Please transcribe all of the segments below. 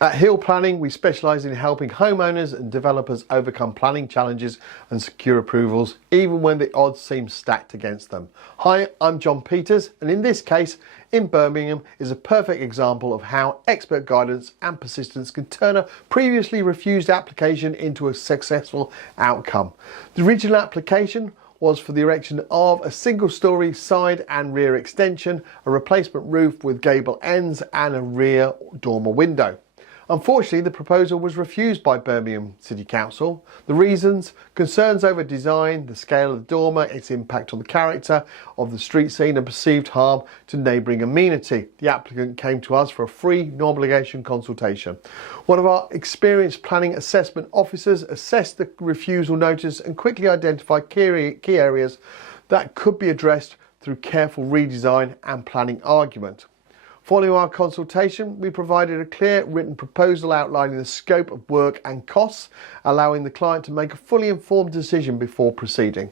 At Hill Planning, we specialise in helping homeowners and developers overcome planning challenges and secure approvals, even when the odds seem stacked against them. Hi, I'm John Peters, and in this case, in Birmingham, is a perfect example of how expert guidance and persistence can turn a previously refused application into a successful outcome. The original application was for the erection of a single-storey side and rear extension, a replacement roof with gable ends and a rear dormer window. Unfortunately, the proposal was refused by Birmingham City Council. The reasons: concerns over design, the scale of the dormer, its impact on the character of the street scene and perceived harm to neighbouring amenity. The applicant came to us for a free, no obligation consultation. One of our experienced planning assessment officers assessed the refusal notice and quickly identified key areas that could be addressed through careful redesign and planning argument. Following our consultation, we provided a clear written proposal outlining the scope of work and costs, allowing the client to make a fully informed decision before proceeding.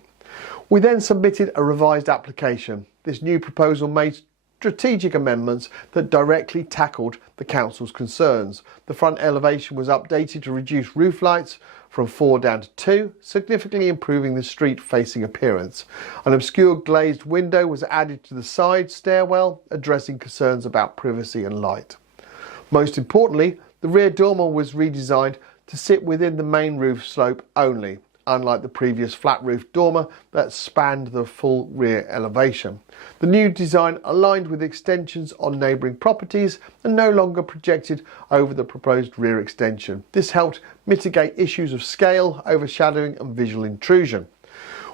We then submitted a revised application. This new proposal made strategic amendments that directly tackled the council's concerns. The front elevation was updated to reduce roof lights from 4 down to 2, significantly improving the street-facing appearance. An obscure glazed window was added to the side stairwell, addressing concerns about privacy and light. Most importantly, the rear dormer was redesigned to sit within the main roof slope only, unlike the previous flat roof dormer that spanned the full rear elevation. The new design aligned with extensions on neighbouring properties and no longer projected over the proposed rear extension. This helped mitigate issues of scale, overshadowing and visual intrusion.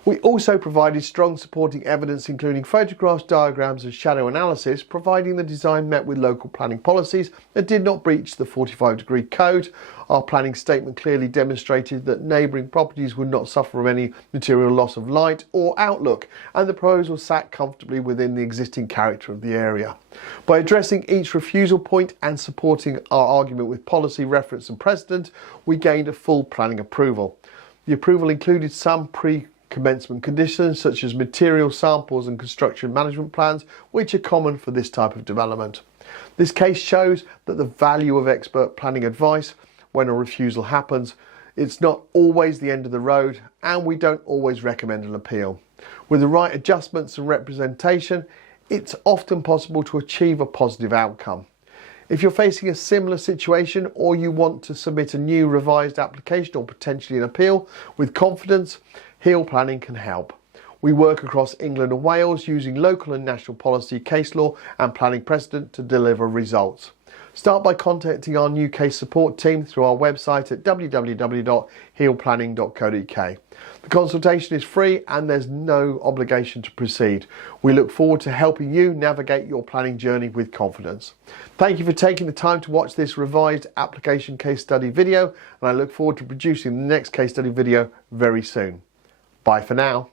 We also provided strong supporting evidence, including photographs, diagrams and shadow analysis, providing the design met with local planning policies and did not breach the 45-degree code. Our planning statement clearly demonstrated that neighbouring properties would not suffer from any material loss of light or outlook, and the proposal sat comfortably within the existing character of the area. By addressing each refusal point and supporting our argument with policy, reference and precedent, we gained a full planning approval. The approval included some commencement conditions such as material samples and construction management plans, which are common for this type of development. This case shows that the value of expert planning advice when a refusal happens. It's not always the end of the road, and we don't always recommend an appeal. With the right adjustments and representation, it's often possible to achieve a positive outcome. If you're facing a similar situation or you want to submit a new revised application or potentially an appeal with confidence, Hill Planning can help. We work across England and Wales using local and national policy, case law and planning precedent to deliver results. Start by contacting our new case support team through our website at www.hillplanning.co.uk. The consultation is free and there's no obligation to proceed. We look forward to helping you navigate your planning journey with confidence. Thank you for taking the time to watch this revised application case study video, and I look forward to producing the next case study video very soon. Bye for now.